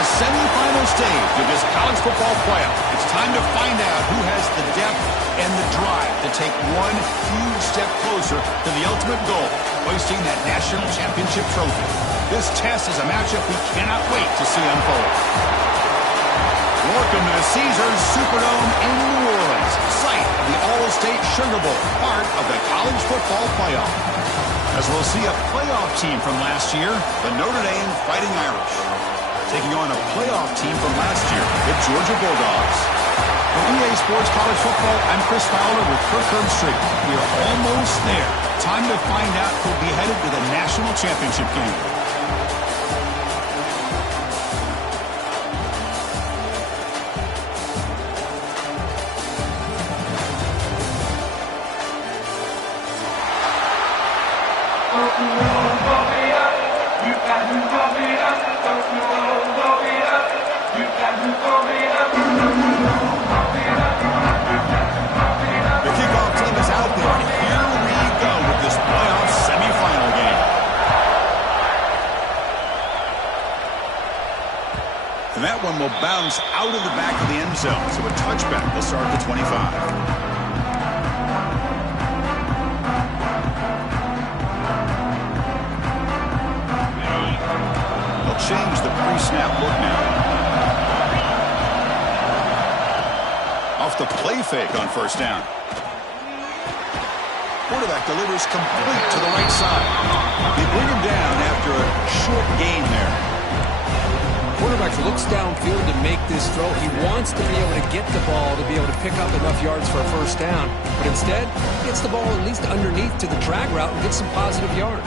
the semifinal stage of this college football playoff. It's time to find out who has the depth and the drive to take one huge step closer to the ultimate goal, hoisting that national championship trophy. This test is a matchup we cannot wait to see unfold. Welcome to the Caesars Superdome in New Orleans, site of the All-State Sugar Bowl, part of the college football playoff. As we'll see a playoff team from last year, the Notre Dame Fighting Irish, taking on a playoff team from last year, the Georgia Bulldogs. For EA Sports College Football, I'm Chris Fowler with Kirk Herbstreit. We are almost there. Time to find out who'll be headed to the national championship game. The kickoff team is out there, and here we go with this playoff semifinal game. And that one will bounce out of the back of the end zone, so a touchback will start at the 25. Change the pre-snap look now. Off the play fake on first down. Quarterback delivers complete to the right side. They bring him down after a short gain there. Quarterback looks downfield to make this throw. He wants to be able to get the ball to be able to pick up enough yards for a first down. But instead, he gets the ball at least underneath to the drag route and gets some positive yards.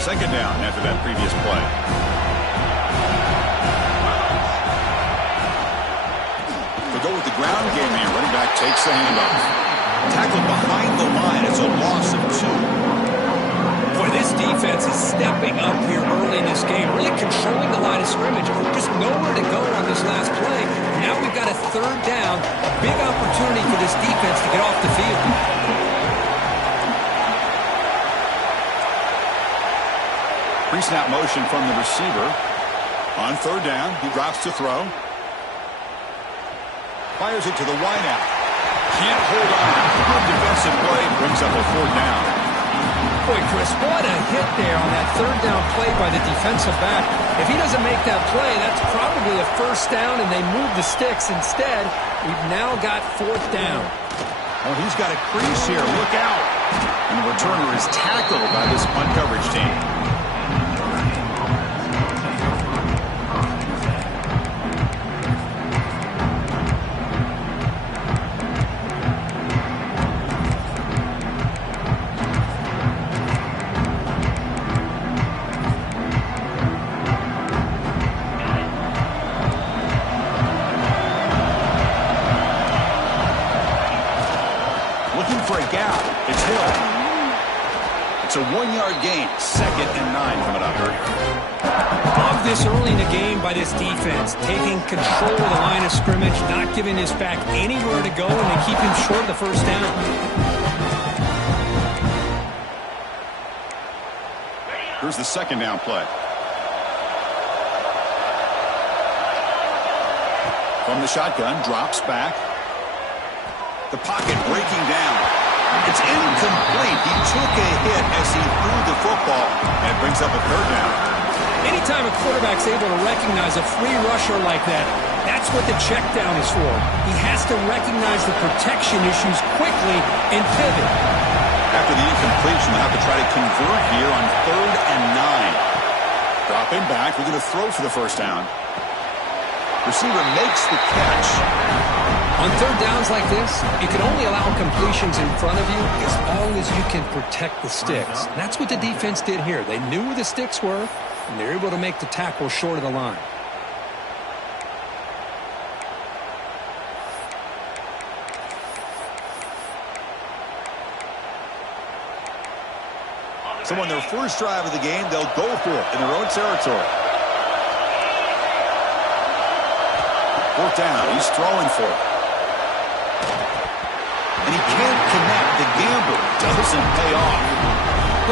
Second down after that previous play. To go with the ground game here, running back takes the handoff. Tackled behind the line. It's a loss of 2. Boy, this defense is stepping up here early in this game, really controlling the line of scrimmage. Just nowhere to go on this last play. Now we've got a third down. A big opportunity for this defense to get off the field. Pre-snap motion from the receiver. On third down, he drops to throw. Fires it to the wideout. Can't hold on. Good defensive play. Brings up a fourth down. Boy, Chris, what a hit there on that third down play by the defensive back. If he doesn't make that play, that's probably a first down, and they move the sticks. Instead, we've now got fourth down. Oh, he's got a crease here. Look out. And the returner is tackled by this punt coverage team. It's a 1-yard gain. 2nd and 9 coming up. Love this early in the game by this defense. Taking control of the line of scrimmage, not giving this back anywhere to go, and they keep him short of the first down. Here's the second down play. From the shotgun, drops back. The pocket breaking down. It's incomplete. He took a hit as he threw the football, and it brings up a third down. Anytime a quarterback's able to recognize a free rusher like that, that's what the check down is for. He has to recognize the protection issues quickly and pivot. After the incompletion, they'll have to try to convert here on 3rd and 9. Dropping back. We're going to throw for the first down. Receiver makes the catch. On third downs like this, you can only allow completions in front of you as long as you can protect the sticks. And that's what the defense did here. They knew where the sticks were, and they were able to make the tackle short of the line. So on their first drive of the game, they'll go for it in their own territory. Fourth down. He's throwing for it. And he can't connect the gamble doesn't pay off.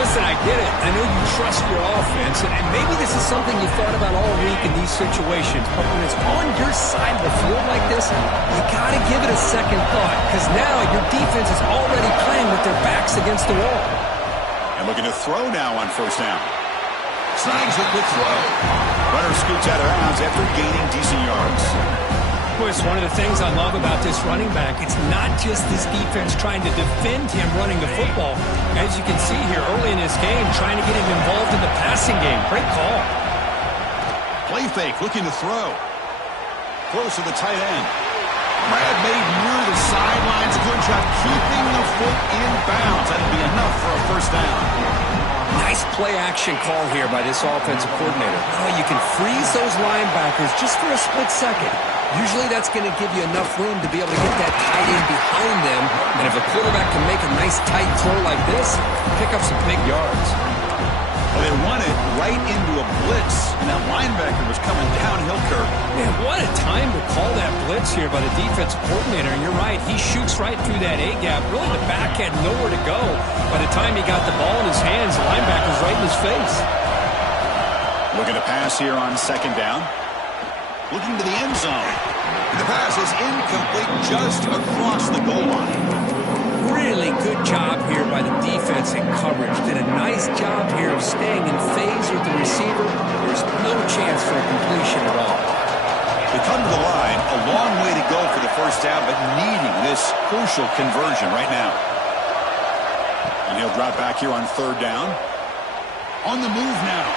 Listen, I get it. I know you trust your offense, and maybe this is something you thought about all week in these situations, but when it's on your side of the field like this, you got to give it a second thought, because now your defense is already playing with their backs against the wall. And looking to throw now on first down. Snags a quick throw. Runner scoots out of bounds after gaining decent yards. Chris, one of the things I love about this running back, it's not just this defense trying to defend him running the football. As you can see here early in this game, trying to get him involved in the passing game. Great call. Play fake, looking to throw. Close to the tight end. Brad made near the sidelines. Good job keeping the foot in bounds. That'll be enough for a first down. Nice play-action call here by this offensive coordinator. Oh, you can freeze those linebackers just for a split second. Usually that's going to give you enough room to be able to get that tight end behind them. And if a quarterback can make a nice tight throw like this, pick up some big yards. Well, they run it right into a blitz, and that linebacker was coming downhill curve. Man, what a time to call that blitz here by the defensive coordinator. And you're right, he shoots right through that A-gap. Really, the back had nowhere to go. By the time he got the ball in his hands, the linebacker's right in his face. Looking to pass here on second down. Looking to the end zone. The pass is incomplete just across the goal line. Really good job here by the defense in coverage. Did a nice job here of staying in phase with the receiver. There's no chance for a completion at all. They come to the line, a long way to go for the first down, but needing this crucial conversion right now. And he'll drop back here on third down. On the move now.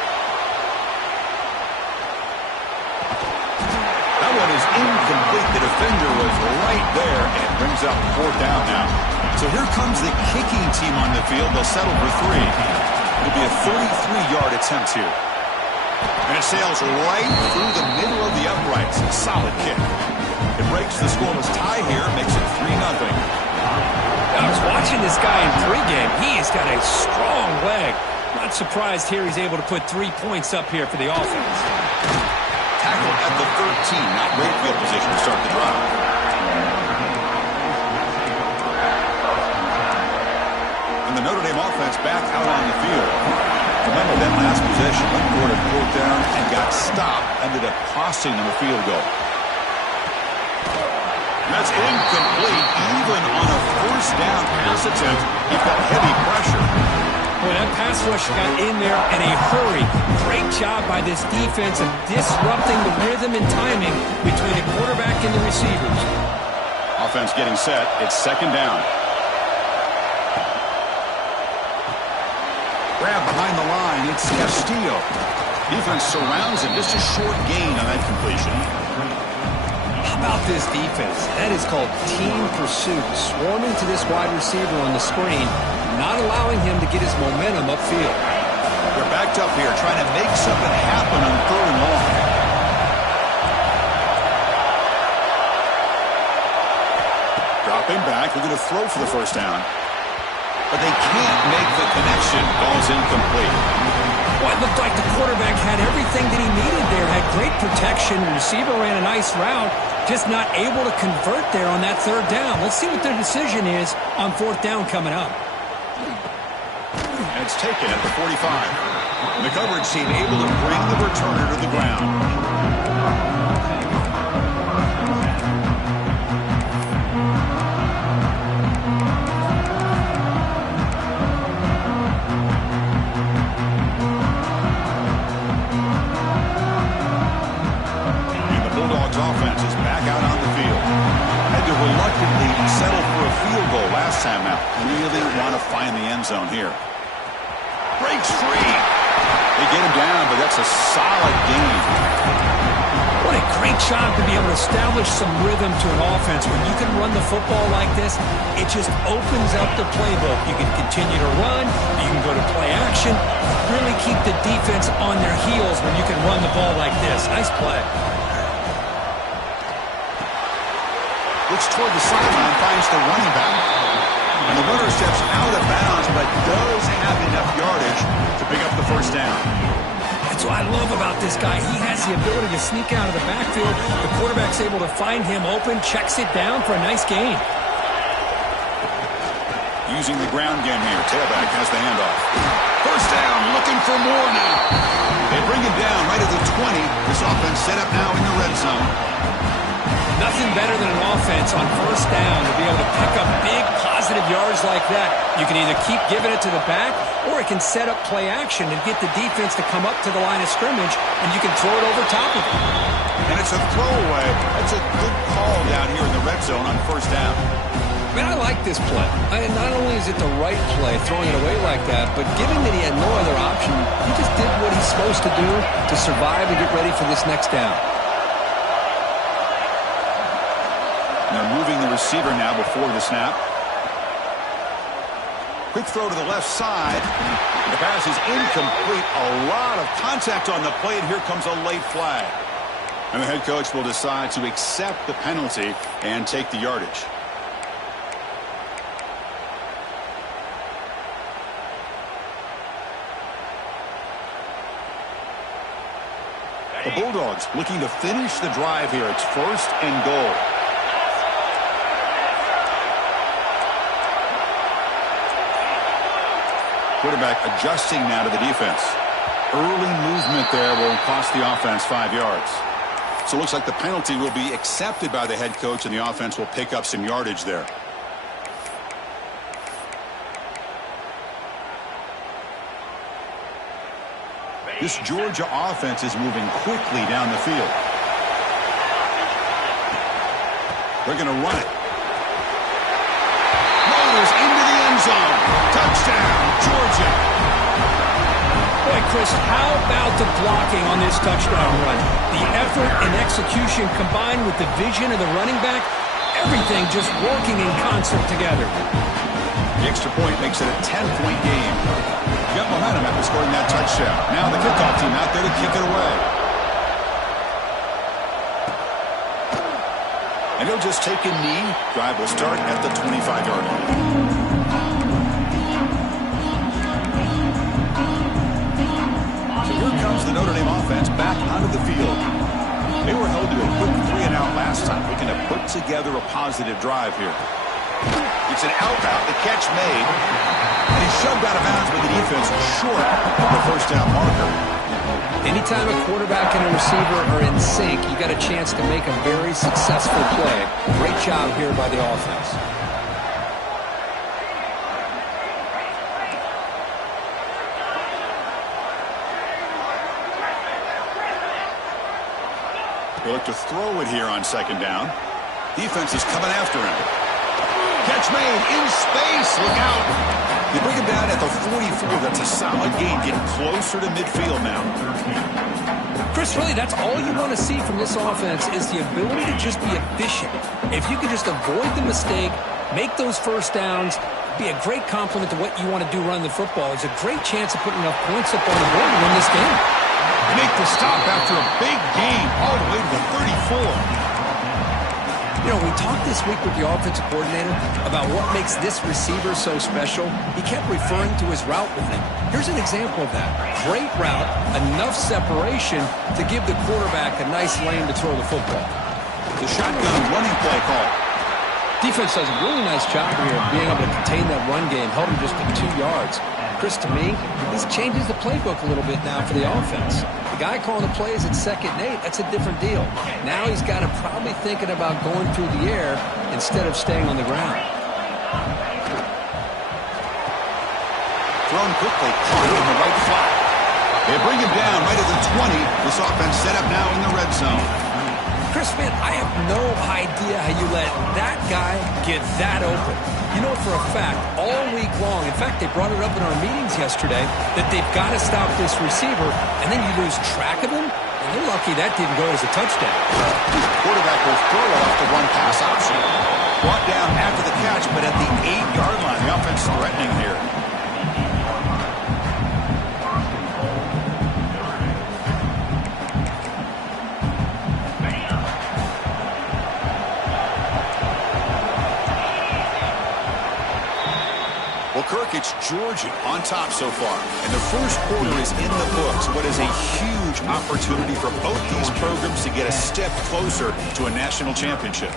That one is incomplete. The defender was right there and brings up fourth down now. So here comes the kicking team on the field. They'll settle for 3. It'll be a 33-yard attempt here. And it sails right through the middle of the uprights. Solid kick. It breaks the scoreless tie here, makes it 3-0. I was watching this guy in pregame. He has got a strong leg. Not surprised here he's able to put 3 points up here for the offense. Tackle at the 13. Not great field position to start the drive. And the Notre Dame offense back out on the field. Remember that last possession went forward at fourth down and got stopped. Ended up costing them a field goal. And that's incomplete. Even on a first down pass attempt, he felt heavy pressure. Well, that pass rush got in there in a hurry. Great job by this defense of disrupting the rhythm and timing between the quarterback and the receivers. Offense getting set. It's second down. Grab behind the line. It's Castillo. Defense surrounds him. Just a short gain on that completion. How about this defense? That is called team pursuit. Swarming to this wide receiver on the screen, not allowing him to get his momentum upfield. They're backed up here, trying to make something happen on third and long. Dropping back, they're going to throw for the first down. But they can't make the connection. Ball's incomplete. Well, it looked like the quarterback had everything that he needed there. Had great protection. The receiver ran a nice route. Just not able to convert there on that third down. Let's see what their decision is on fourth down coming up. And it's taken at the 45. And the coverage team able to bring the returner to the ground. Offense is back out on the field. Had to reluctantly settle for a field goal last time out. Really want to find the end zone here. Breaks free. They get him down, but that's a solid gain. What a great job to be able to establish some rhythm to an offense. When you can run the football like this, it just opens up the playbook. You can continue to run. You can go to play action. Really keep the defense on their heels when you can run the ball like this. Nice play. Looks toward the sideline, finds the running back. And the runner steps out of bounds, but does have enough yardage to pick up the first down. That's what I love about this guy. He has the ability to sneak out of the backfield. The quarterback's able to find him open, checks it down for a nice gain. using the ground game here. Tailback has the handoff. First down, looking for more now. They bring him down right at the 20. This offense set up now in the red zone. Nothing better than an offense on first down to be able to pick up big positive yards like that. You can either keep giving it to the back, or it can set up play action and get the defense to come up to the line of scrimmage, and you can throw it over top of it. And it's a throwaway. That's a good call down here in the red zone on first down. Man, I like this play. Not only is it the right play, throwing it away like that, but given that he had no other option, he just did what he's supposed to do to survive and get ready for this next down. They're moving the receiver now before the snap. Quick throw to the left side. The pass is incomplete. A lot of contact on the play, and here comes a late flag. And the head coach will decide to accept the penalty and take the yardage. The Bulldogs looking to finish the drive here. It's first and goal. Quarterback adjusting now to the defense. Early movement there will cost the offense 5 yards. So it looks like the penalty will be accepted by the head coach, and the offense will pick up some yardage there. This Georgia offense is moving quickly down the field. They're going to run it. Rolls into the end zone. Touchdown, Georgia. Boy, Chris, how about the blocking on this touchdown run? The effort and execution combined with the vision of the running back, everything just working in concert together. The extra point makes it a 10-point game. You got momentum after scoring that touchdown. Now the kickoff team out there to kick it away. And he'll just take a knee. Drive will start at the 25-yard line. So here comes the Notre Dame offense back onto the field. They were held to a quick 3-and-out last time. Looking to put together a positive drive here. It's an out route. The catch made. And he's shoved out of bounds, but the defense short of the first down marker. Anytime a quarterback and a receiver are in sync, you got a chance to make a very successful play. Great job here by the offense. They look to throw it here on second down. Defense is coming after him. Catch made in space. Look out. They bring him down at the 44. That's a solid gain. Getting closer to midfield now. Chris, really, that's all you want to see from this offense is the ability to just be efficient. If you can just avoid the mistake, make those first downs, be a great compliment to what you want to do running the football. It's a great chance of putting enough points up on the board to win this game. Make the stop after a big gain all the way to the 34. You know, we talked this week with the offensive coordinator about what makes this receiver so special. He kept referring to his route running. Here's an example of that. Great route, enough separation to give the quarterback a nice lane to throw the football. The shotgun running play call. Defense does a really nice job here of being able to contain that run game, held him just to 2 yards. Chris, to me, this changes the playbook a little bit now for the offense. The guy calling the plays at 2nd and 8, that's a different deal. Now he's got to probably thinking about going through the air instead of staying on the ground. Thrown quickly, caught in the right flat. They bring him down right at the 20. This offense set up now in the red zone. Chris, man, I have no idea how you let that guy get that open. You know for a fact, all week long, in fact, they brought it up in our meetings yesterday, that they've got to stop this receiver, and then you lose track of him, and they're lucky that didn't go as a touchdown. Quarterback will throw it off the run-pass option. Brought down after the catch, but at the 8-yard line, the offense threatening here. Kirk, it's Georgia on top so far. And the first quarter is in the books. What is a huge opportunity for both these programs to get a step closer to a national championship.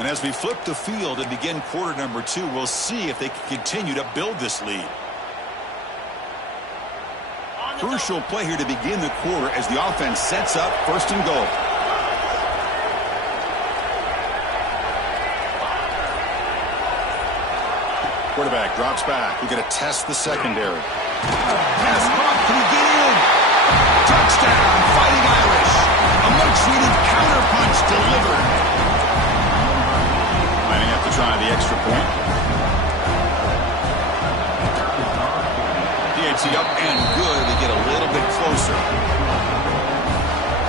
And as we flip the field and begin quarter number 2, we'll see if they can continue to build this lead. Crucial play here to begin the quarter as the offense sets up first and goal. Quarterback drops back. We're going to test the secondary. Pass caught. Can he get in? Touchdown, Fighting Irish. A much-needed counterpunch delivered. Lining up to try the extra point. DHC up and good. They get a little bit closer.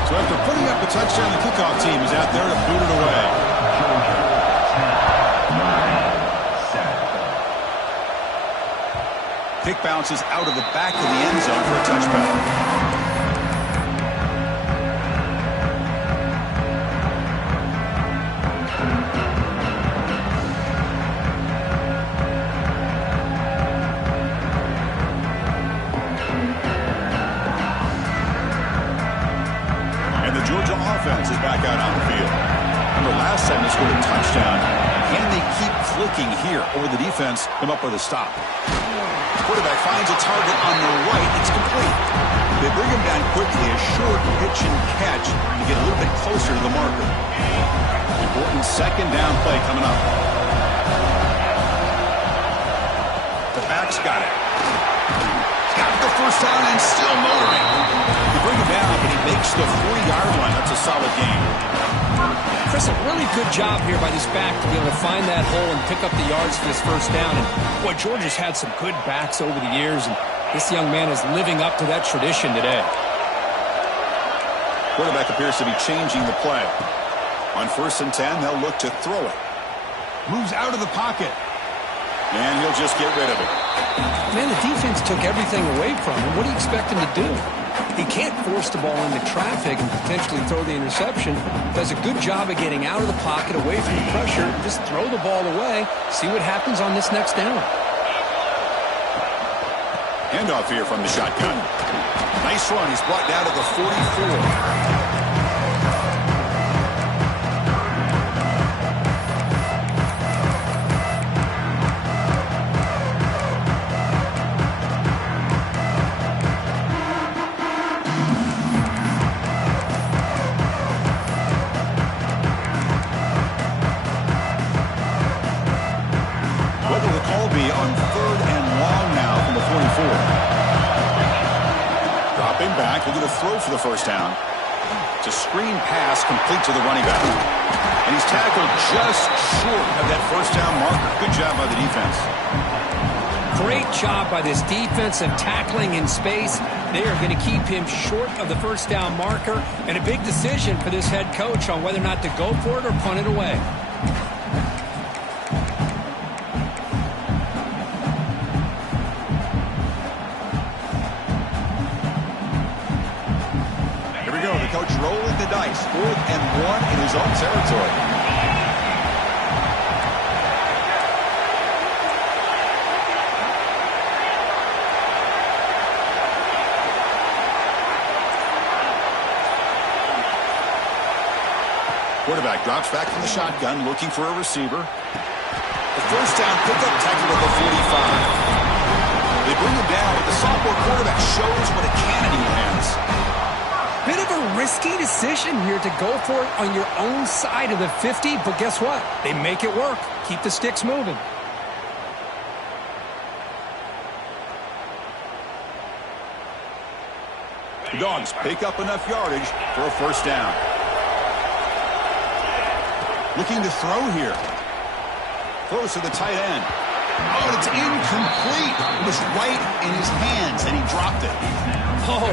So after putting up the touchdown, the kickoff team is out there to boot it away. Kick bounces out of the back of the end zone for a touchback. And the Georgia offense is back out on the field. Remember last time they scored a touchdown. Can they keep clicking here, or the defense come up with a stop? Quarterback finds a target on the right. It's complete. They bring him down quickly. A short pitch and catch to get a little bit closer to the marker. Important second down play coming up. The back's got it. Got the first down and still motoring. They bring him down, but he makes the 40-yard line. That's a solid game. Chris, a really good job here by this back to be able to find that hole and pick up the yards for this first down. And boy, Georgia's had some good backs over the years, and this young man is living up to that tradition today. Quarterback appears to be changing the play. On 1st and 10, they'll look to throw it. Moves out of the pocket. And he'll just get rid of it. Man, the defense took everything away from him. What do you expect him to do? He can't force the ball into traffic and potentially throw the interception. Does a good job of getting out of the pocket, away from the pressure. Just throw the ball away. See what happens on this next down. Handoff here from the shotgun. Nice run. He's brought down to the 44. We're going to throw for the first down. It's a screen pass complete to the running back. And he's tackled just short of that first down marker. Good job by the defense. Great job by this defensive tackling in space. They are going to keep him short of the first down marker. And a big decision for this head coach on whether or not to go for it or punt it away. Rolling the dice. 4th and 1 in his own territory. Quarterback drops back from the shotgun, looking for a receiver. The first down pickup tackle at the 45. They bring him down, but the sophomore quarterback shows what a cannon he has. Bit of a risky decision here to go for it on your own side of the 50, but guess what? They make it work. Keep the sticks moving. The Dogs pick up enough yardage for a first down. Looking to throw here. Throws to the tight end. Oh, and it's incomplete. It was right in his hands, and he dropped it. Oh,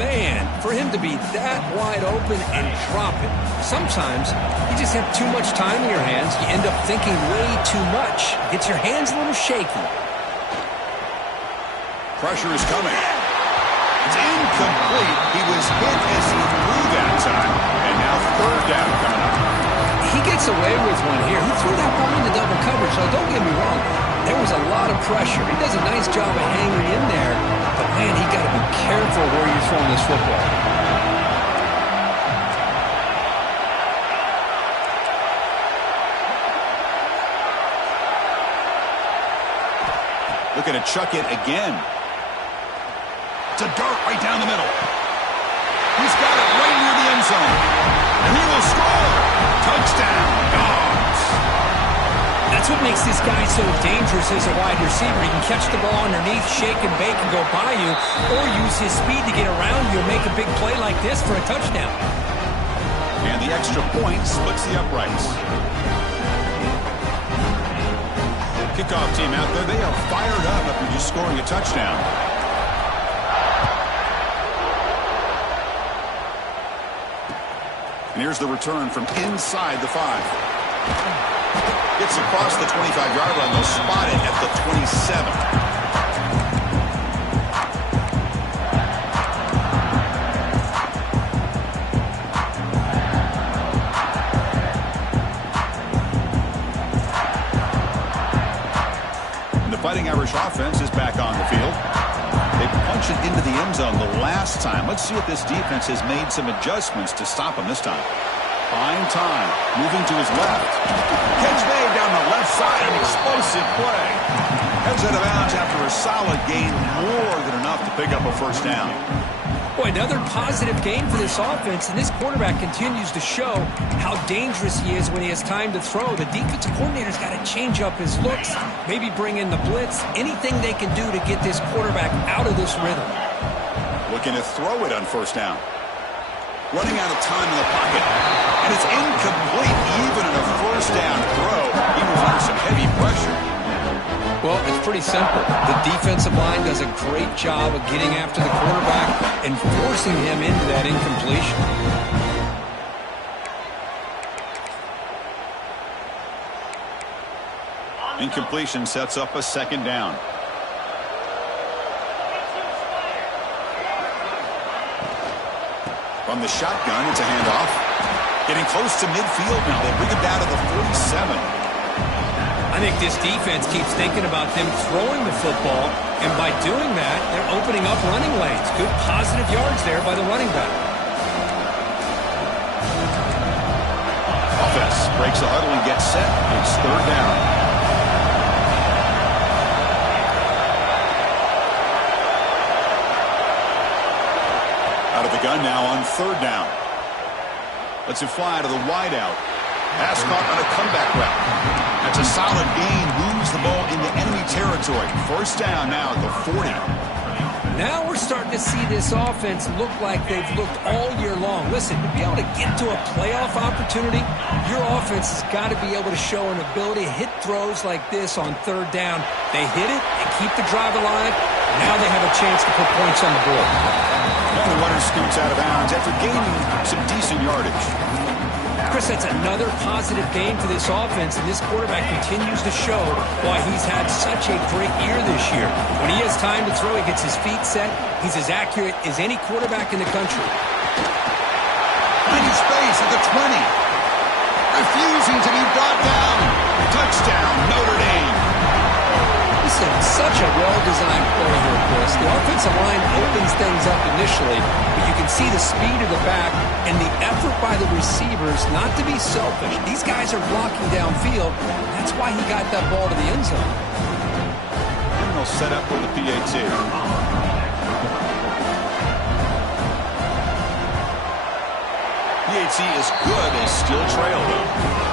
man, for him to be that wide open and drop it. Sometimes you just have too much time in your hands. You end up thinking way too much. Gets your hands a little shaky. Pressure is coming. It's incomplete. He was hit as he threw that time. And now 3rd down coming up. He gets away with one here. He threw that ball into double coverage, so don't get me wrong. There was a lot of pressure. He does a nice job of hanging in there. But, man, he got to be careful where you're throwing this football. looking to chuck it again. It's a dart right down the middle. He's got it right near the end zone. And he will score. Touchdown, Dogs. That's what makes this guy so dangerous as a wide receiver. He can catch the ball underneath, shake and bake and go by you, or use his speed to get around you and make a big play like this for a touchdown. And the extra point splits the uprights. Kickoff team out there, they are fired up after just scoring a touchdown. And here's the return from inside the 5. Gets across the 25-yard line. They'll spot it at the 27. And the Fighting Irish offense is back on the field. They punched it into the end zone the last time. Let's see if this defense has made some adjustments to stop them this time. Fine time. Moving to his left. Catch made down the left side. An explosive play. Heads out of bounds after a solid gain. More than enough to pick up a first down. Boy, another positive game for this offense, and this quarterback continues to show how dangerous he is when he has time to throw. The defensive coordinator's got to change up his looks, maybe bring in the blitz, anything they can do to get this quarterback out of this rhythm. Looking to throw it on first down. Running out of time in the pocket. And it's incomplete even in a first down throw. He was under some heavy pressure. Well, it's pretty simple. The defensive line does a great job of getting after the quarterback and forcing him into that incompletion. Incompletion sets up a second down. From the shotgun, it's a handoff. Getting close to midfield now. They bring it down to the 47. I think this defense keeps thinking about them throwing the football, and by doing that, they're opening up running lanes. Good positive yards there by the running back. Offense breaks the huddle and gets set. It's third down. Out of the gun now on third down. Lets it fly to the wideout. Pass caught on a comeback route. That's a solid gain. Moves the ball into enemy territory. First down now at the 40. Now we're starting to see this offense look like they've looked all year long. Listen, to be able to get to a playoff opportunity, your offense has got to be able to show an ability to hit throws like this on third down. They hit it, they keep the drive alive. Now they have a chance to put points on the board. And the runner scoots out of bounds after gaining some decent yardage. Chris, that's another positive game for this offense, and this quarterback continues to show why he's had such a great year this year. When he has time to throw, he gets his feet set. He's as accurate as any quarterback in the country. Finding space at the 20. Refusing to be brought down. Touchdown, Notre Dame. Listen, such a well-designed play here, Chris. The offensive line opens things up initially, but you can see the speed of the back and the effort by the receivers not to be selfish. These guys are blocking downfield. That's why he got that ball to the end zone. And they'll set up with the PAT. PAT is good. They still trail, though.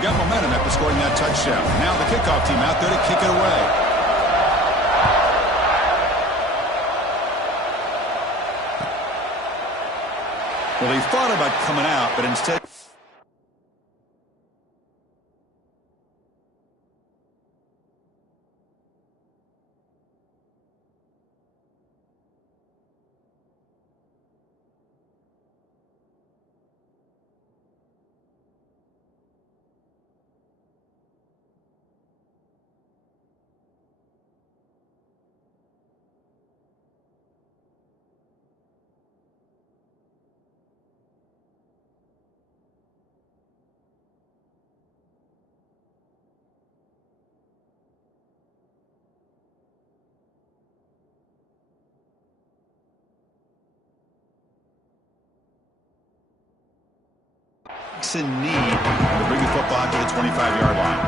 Got momentum after scoring that touchdown. Now the kickoff team out there to kick it away. Well, he thought about coming out, but instead... in need to bring the football to the 25-yard line.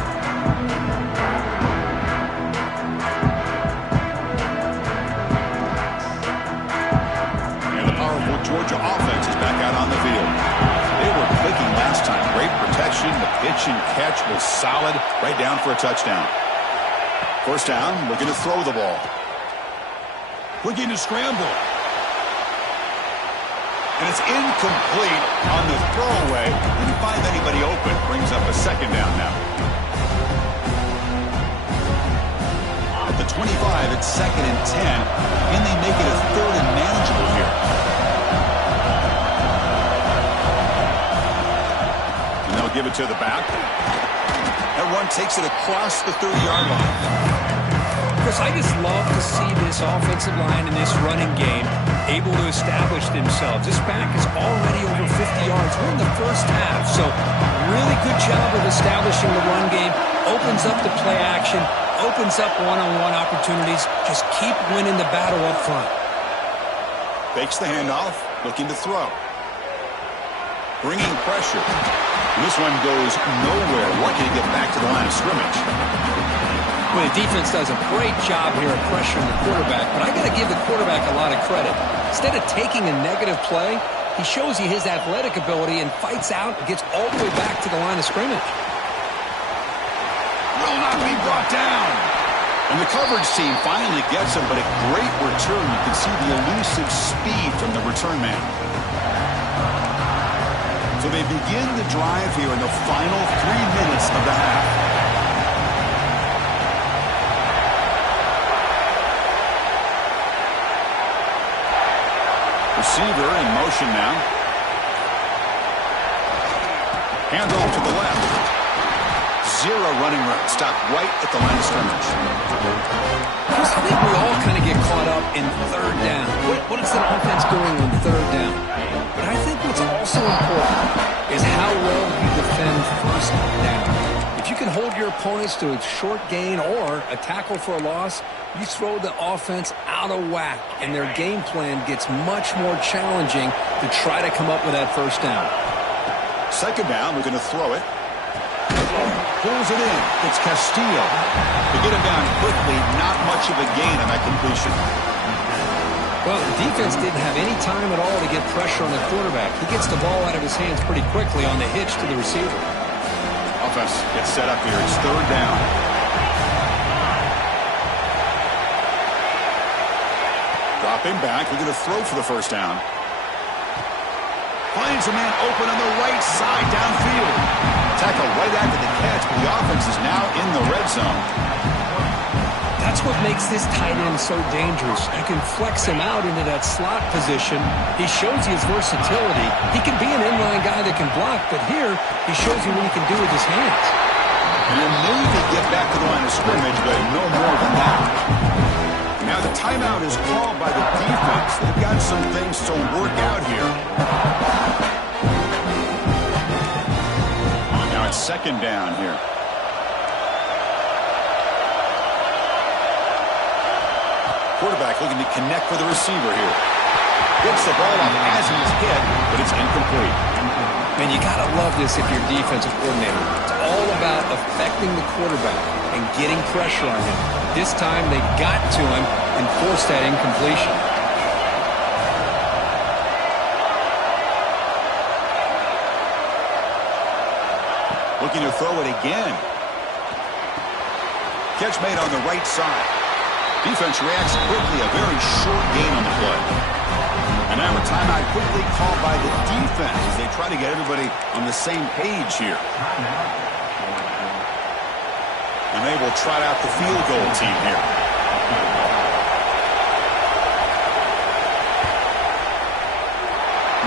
And the powerful Georgia offense is back out on the field. They were clicking last time. Great protection. The pitch and catch was solid. Right down for a touchdown. First down, looking to throw the ball. Looking to scramble. And it's incomplete on the throwaway. Didn't find anybody open. Brings up a second down now. At the 25, it's 2nd and 10. Can they make it a 3rd and manageable here? And they'll give it to the back. That run takes it across the 30-yard line. Chris, I just love to see this offensive line in this running game able to establish themselves. This back is already over 50 yards. We're in the first half, so really good job of establishing the run game. Opens up the play action, opens up one-on-one opportunities. Just keep winning the battle up front. Fakes the handoff, looking to throw. Bringing pressure. This one goes nowhere. Lucky to get back to the line of scrimmage. Well, the defense does a great job here of pressuring the quarterback, but I got to give the quarterback a lot of credit. Instead of taking a negative play, he shows you his athletic ability and fights out and gets all the way back to the line of scrimmage. Will not be brought down. And the coverage team finally gets him, but a great return. You can see the elusive speed from the return man. So they begin the drive here in the final 3 minutes of the half. Receiver in motion now. Hand off to the left. Zero running room. Stopped right at the line of scrimmage. I think we all kind of get caught up in 3rd down. What is an offense doing on 3rd down? But I think what's also important is how well you defend 1st down. If you can hold your opponents to a short gain or a tackle for a loss, you throw the offense out of whack, and their game plan gets much more challenging to try to come up with that 1st down. 2nd down, we're going to throw it. Pulls it in. It's Castillo. To get him down quickly, not much of a gain on that completion. Well, the defense didn't have any time at all to get pressure on the quarterback. He gets the ball out of his hands pretty quickly on the hitch to the receiver. Offense gets set up here. It's 3rd down. Dropping back. We're going to throw for the 1st down. Finds a man open on the right side downfield. Tackle right after the catch, but the offense is now in the red zone. That's what makes this tight end so dangerous. You can flex him out into that slot position. He shows you his versatility. He can be an inline guy that can block, but here he shows you what he can do with his hands. And maybe get back to the line of scrimmage, but no more than that. Now the timeout is called by the defense. They've got some things to work out here. Now it's 2nd down here. Quarterback looking to connect with the receiver here. Gets the ball off as he's hit, but it's incomplete. Man, you got to love this if you're a defensive coordinator. It's all about affecting the quarterback and getting pressure on him. This time they got to him and forced that incompletion. Looking to throw it again. Catch made on the right side. Defense reacts quickly, a very short gain on the play. And now a timeout quickly called by the defense as they try to get everybody on the same page here. And they will trot out the field goal team here.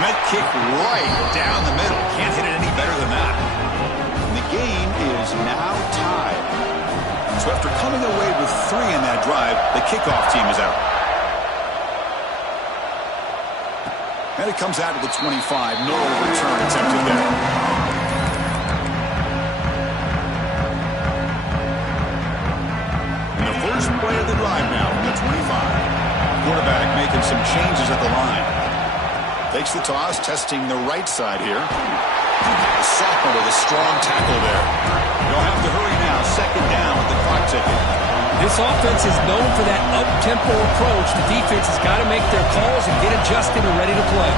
Met kick right down the middle. Can't hit it any better than that. And the game is now tied. So after coming away with 3 in that drive, the kickoff team is out. And it comes out to the 25. No return attempted there. And the first play of the drive now from the 25. Quarterback making some changes at the line. Takes the toss, testing the right side here. The sophomore with a strong tackle there. They'll have to hurry now. Second down with the clock ticking. This offense is known for that up-tempo approach. The defense has got to make their calls and get adjusted and ready to play.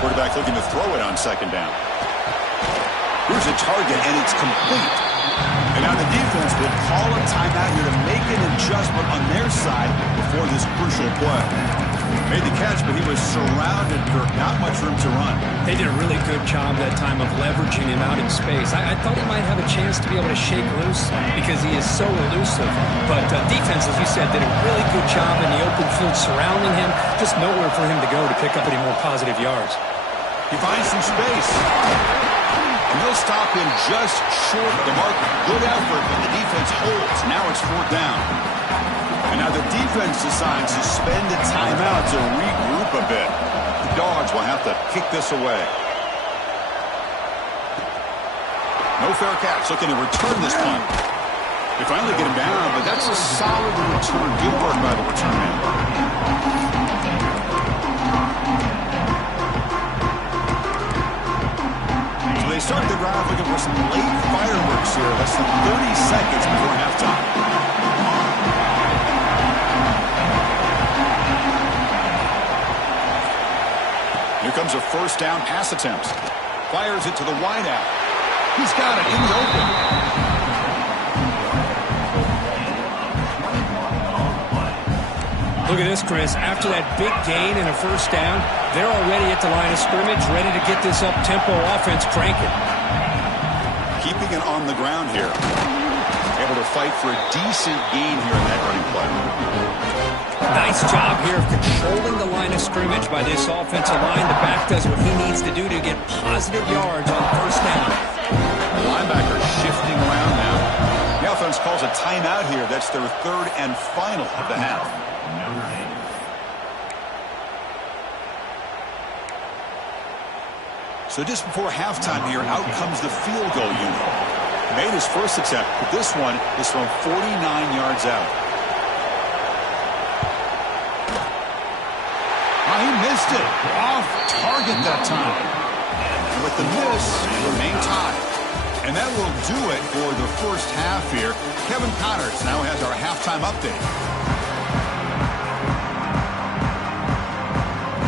Quarterback looking to throw it on second down. Here's a target, and it's complete. And now the defense will call a timeout here to make an adjustment on their side before this crucial play. Made the catch, but he was surrounded, Kirk. Not much room to run. They did a really good job that time of leveraging him out in space. I thought he might have a chance to be able to shake loose because he is so elusive. But defense, as you said, did a really good job in the open field surrounding him. Just nowhere for him to go to pick up any more positive yards. He finds some space. And they'll stop him just short of the mark. Good effort, but the defense holds. Now it's fourth down. And now the defense decides to spend a timeout to regroup a bit. The Dogs will have to kick this away. No fair catch. Looking to return this punt. They finally get him down, but that's a solid return. Good work by the return man. They start the drive looking for some late fireworks here. Less than 30 seconds before halftime. Here comes a first down pass attempt. Fires it to the wideout. He's got it in the open. Look at this, Chris. After that big gain and a first down, they're already at the line of scrimmage, ready to get this up-tempo offense cranking. Keeping it on the ground here. Able to fight for a decent gain here in that running play. Nice job here of controlling the line of scrimmage by this offensive line. The back does what he needs to do to get positive yards on first down. The linebacker shifting around now. The offense calls a timeout here. That's their third and final of the half. So just before halftime here, out comes the field goal unit. Made his first attempt, but this one is from 49 yards out. Oh, he missed it. Off target that time. And with the miss, he remained tied. And that will do it for the first half here. Kevin Connors now has our halftime update.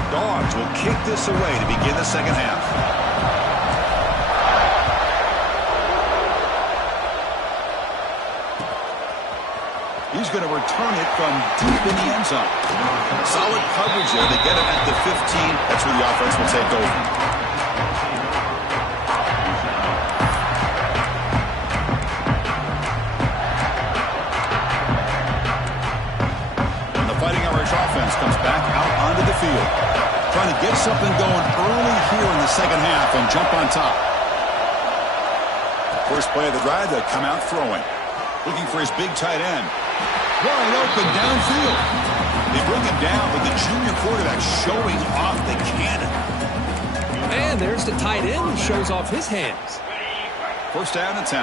Dogs will kick this away to begin the second half. He's going to return it from deep in the end zone. Solid coverage there. They get it at the 15. That's where the offense will take over. And the Fighting Irish offense comes back out onto the field. Trying to get something going early here in the second half and jump on top. First play of the drive, they'll come out throwing. Looking for his big tight end. Wide open downfield. They bring him down, but the junior quarterback showing off the cannon. And there's the tight end who shows off his hands. First down and 10.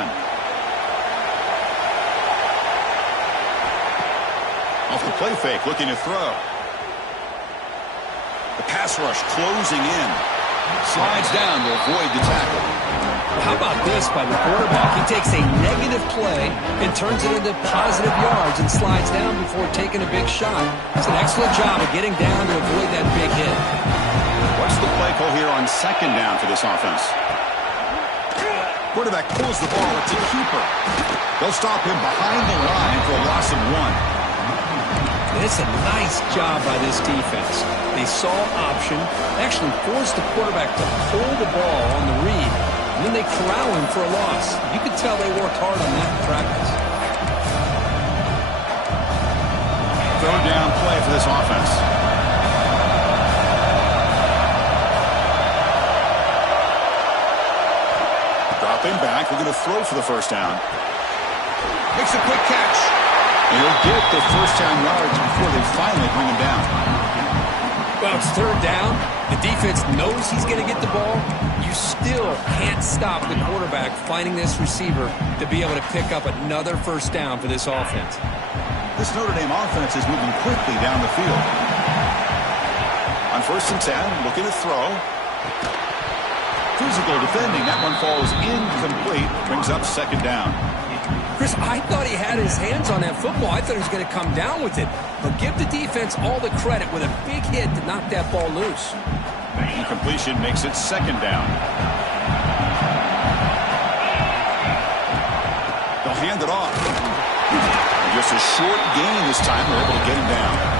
Off the play fake, looking to throw. The pass rush closing in. Slides down to avoid the tackle. How about this by the quarterback? He takes a negative play and turns it into positive yards and slides down before taking a big shot. It's an excellent job of getting down to avoid that big hit. What's the play call here on second down for this offense? Quarterback pulls the ball. It's a keeper. They'll stop him behind the line for a loss of 1. And it's a nice job by this defense. They saw option, actually forced the quarterback to pull the ball on the read, and then they corral him for a loss. You could tell they worked hard on that in practice. Throw down play for this offense. Dropping back, we're going to throw for the first down. Makes a quick catch. And he'll get the first down yards before they finally bring him down. Well, it's third down. The defense knows he's going to get the ball. You still can't stop the quarterback finding this receiver to be able to pick up another first down for this offense. This Notre Dame offense is moving quickly down the field. On On 1st and 10, looking to throw. Physical defending. That one falls incomplete. Brings up 2nd down. Chris, I thought he had his hands on that football. I thought he was going to come down with it. But give the defense all the credit with a big hit to knock that ball loose. Incompletion makes it 2nd down. They'll hand it off. Just a short gain this time. They're able to get him down.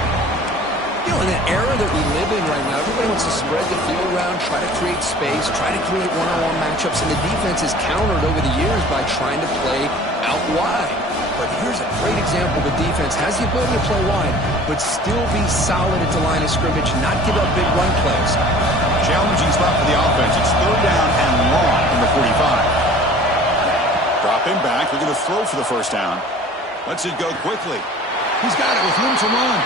You know, in an era that we live in right now, everybody wants to spread the field around, try to create space, try to create one-on-one matchups, and the defense has countered over the years by trying to play out wide. But here's a great example. The defense has the ability to play wide, but still be solid at the line of scrimmage, not give up big run plays. Challenging spot for the offense. It's 3rd down and long from the 45. Dropping back. They're going to throw for the 1st down. Lets it go quickly. He's got it with room to run.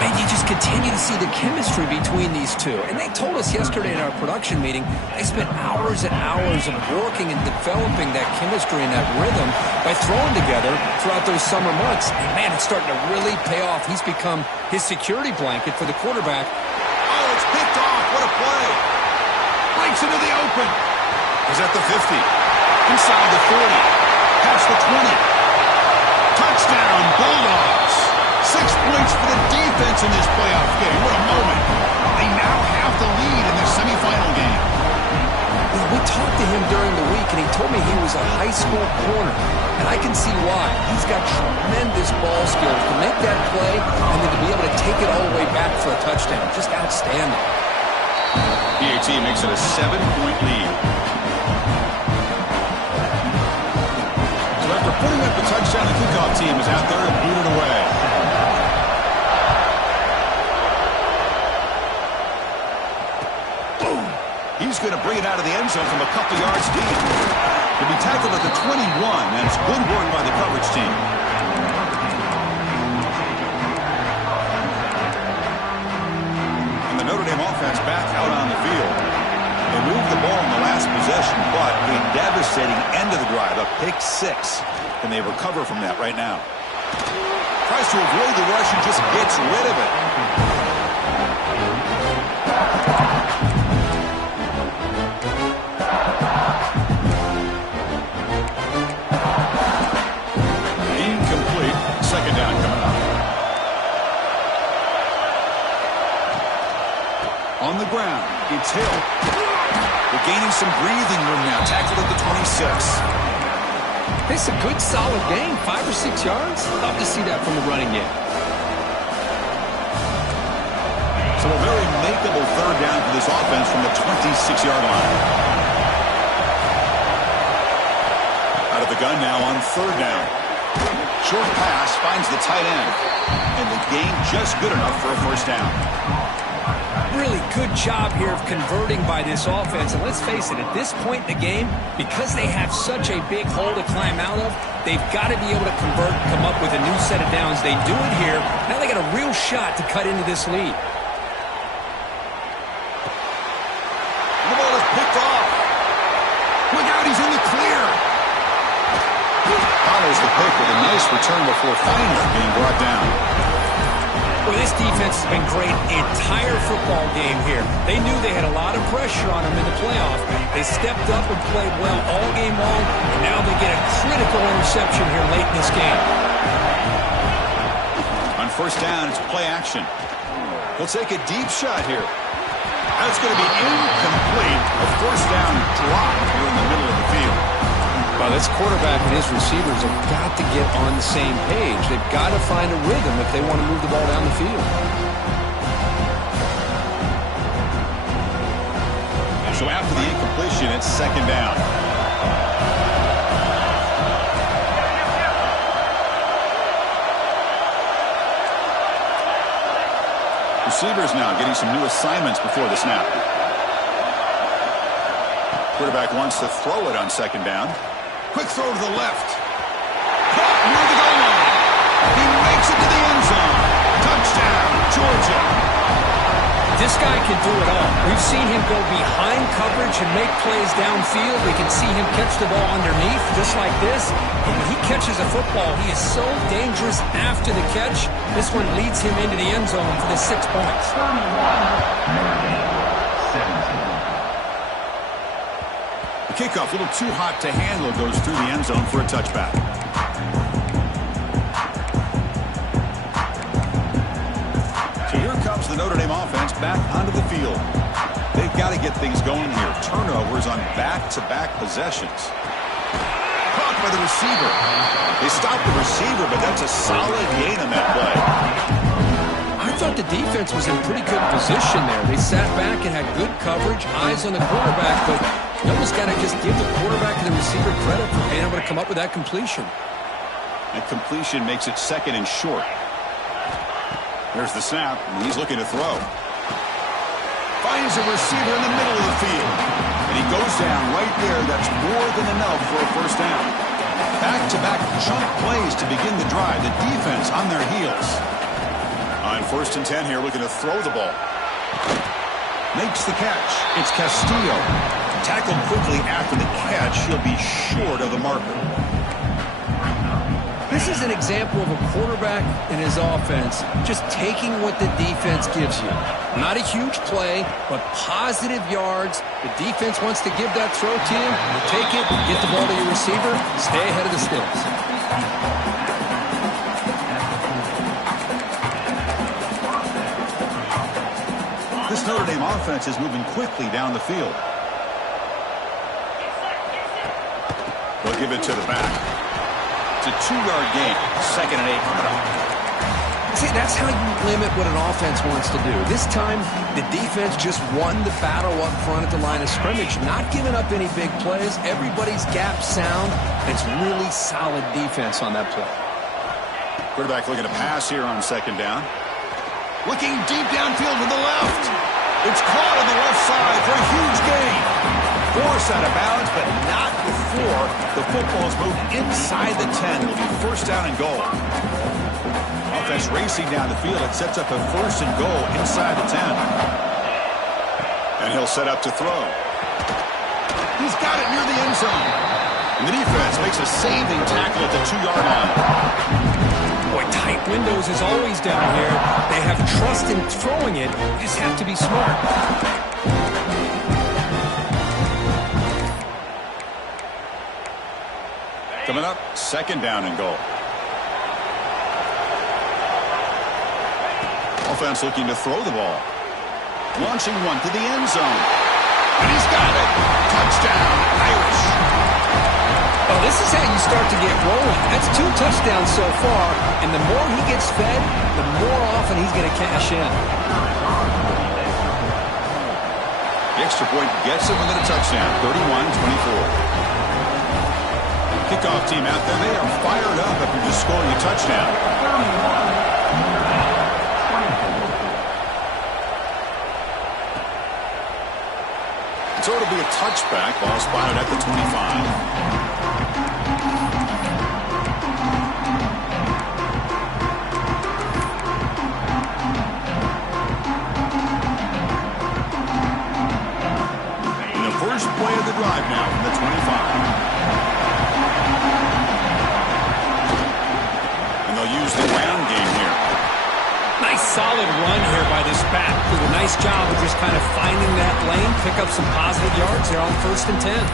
And you just continue to see the chemistry between these two. And they told us yesterday in our production meeting, they spent hours and hours of working and developing that chemistry and that rhythm by throwing together throughout those summer months. And man, it's starting to really pay off. He's become his security blanket for the quarterback. Oh, it's picked off. What a play. Breaks into the open. He's at the 50. Inside the 40. Past the 20. Touchdown, Bulldogs. 6 points for the defense in this playoff game. What a moment. They now have the lead in the semifinal game. Well, we talked to him during the week, and he told me he was a high school corner. And I can see why. He's got tremendous ball skills to make that play and then to be able to take it all the way back for a touchdown. Just outstanding. PAT makes it a 7-point lead. After putting up the touchdown, the kickoff team is out there and boot it away. Boom! He's going to bring it out of the end zone from a couple yards deep. He'll be tackled at the 21, and it's good work by the coverage team. And the Notre Dame offense back out on the field. They moved the ball in the last possession, but a devastating end of the drive, a pick 6. And they recover from that right now. Tries to avoid the rush and just gets rid of it. Incomplete. 2nd down coming up. On the ground, it's Hill. They're gaining some breathing room now. Tackled at the 26. It's a good, solid game. 5 or 6 yards. Love to see that from the running game. So a very makeable 3rd down for this offense from the 26-yard line. Out of the gun now on 3rd down. Short pass finds the tight end. And the gain just good enough for a 1st down. Really good job here of converting by this offense. And let's face it, at this point in the game, because they have such a big hole to climb out of, they've got to be able to convert and come up with a new set of downs. They do it here. Now they got a real shot to cut into this lead. The ball is picked off. Look out, he's in the clear. Follows the pick with a nice return before finally being brought down. Well, this defense has been great the entire football game here. They knew they had a lot of pressure on them in the playoff. They stepped up and played well all game long, and now they get a critical interception here late in this game. On 1st down, it's play action. He'll take a deep shot here. That's going to be incomplete. A 1st down drop here in the middle of the field. Well, this quarterback and his receivers have got to get on the same page. They've got to find a rhythm if they want to move the ball down the field. So after the incompletion, it's 2nd down. Receivers now getting some new assignments before the snap. Quarterback wants to throw it on 2nd down. Quick throw to the left. Caught near the goal line. He makes it to the end zone. Touchdown, Georgia. This guy can do it all. We've seen him go behind coverage and make plays downfield. We can see him catch the ball underneath, just like this. And when he catches a football, he is so dangerous after the catch. This one leads him into the end zone for the 6 points. The kickoff, a little too hot to handle, goes through the end zone for a touchback. So here comes the Notre Dame offense back onto the field. They've got to get things going here. Turnovers on back-to-back possessions. Caught by the receiver. They stopped the receiver, but that's a solid gain on that play. I thought the defense was in pretty good position there. They sat back and had good coverage, eyes on the quarterback, but you almost got to just give the quarterback and the receiver credit for being able to come up with that completion. That completion makes it second and short. There's the snap, and he's looking to throw. Finds a receiver in the middle of the field. And he goes down right there. That's more than enough for a first down. Back-to-back chunk plays to begin the drive. The defense on their heels. On 1st and 10 here, looking to throw the ball. Makes the catch. It's Castillo. Tackled quickly after the catch. He'll be short of the marker. This is an example of a quarterback and his offense just taking what the defense gives you. Not a huge play, but positive yards. The defense wants to give that throw to you. You take it, get the ball to your receiver, stay ahead of the sticks. This Notre Dame offense is moving quickly down the field. They'll give it to the back. It's a 2-yard gain. 2nd and 8 coming up. See, that's how you limit what an offense wants to do. This time, the defense just won the battle up front at the line of scrimmage, not giving up any big plays. Everybody's gap sound. It's really solid defense on that play. Quarterback looking to pass here on 2nd down. Looking deep downfield to the left. It's caught on the left side for a huge gain. Force out of bounds, but not before the football's moved inside the 10. It'll be 1st down and goal. Offense racing down the field. It sets up a 1st and goal inside the 10. And he'll set up to throw. He's got it near the end zone. And the defense makes a saving tackle at the 2-yard line. Boy, tight windows is always down here. They have trust in throwing it. You just have to be smart. Coming up, 2nd down and goal. Offense looking to throw the ball. Launching one to the end zone. And he's got it. Touchdown, Irish. Well, this is how you start to get rolling. That's 2 touchdowns so far, and the more he gets fed, the more often he's going to cash in. The extra point gets him within a touchdown, 31-24. Kickoff team out there, they are fired up after just scoring a touchdown. So it'll be a touchback, ball spotted at the 25. In the first play of the drive now from the 25. Use the ground game here. Nice solid run here by this back. Did a nice job of just kind of finding that lane, pick up some positive yards there on 1st and 10.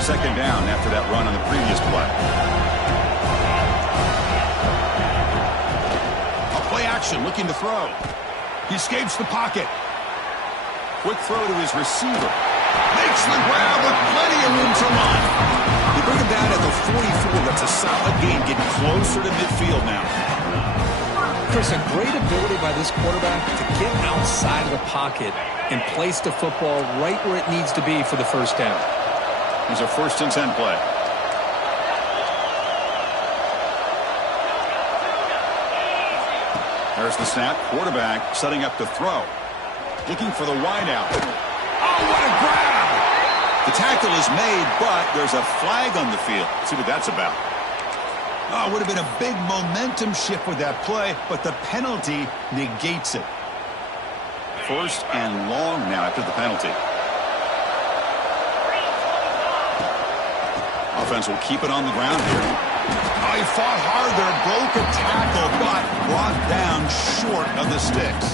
Second down after that run on the previous play. Action, looking to throw. He escapes the pocket. Quick throw to his receiver. Makes the grab with plenty of room to run. They bring him down at the 44. That's a solid gain, getting closer to midfield now. Chris, a great ability by this quarterback to get outside of the pocket and place the football right where it needs to be for the 1st down. Here's a 1st and 10 play. There's the snap. Quarterback setting up to throw. looking for the wideout. Oh, what a grab! The tackle is made, but there's a flag on the field. Let's see what that's about. Oh, it would have been a big momentum shift with that play, but the penalty negates it. First and long now after the penalty. Offense will keep it on the ground here. Oh, he fought hard there, broke a tackle, but brought down short of the sticks.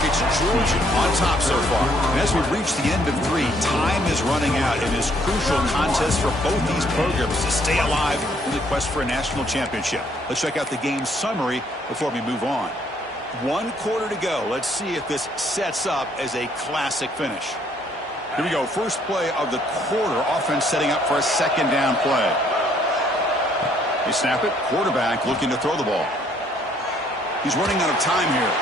It's Georgia on top so far. And as we reach the end of 3, time is running out in this crucial contest for both these programs to stay alive in the quest for a national championship. Let's check out the game summary before we move on. 1 quarter to go. Let's see if this sets up as a classic finish. Here we go. First play of the quarter. Offense setting up for a second down play. They snap it. Quarterback looking to throw the ball. He's running out of time here.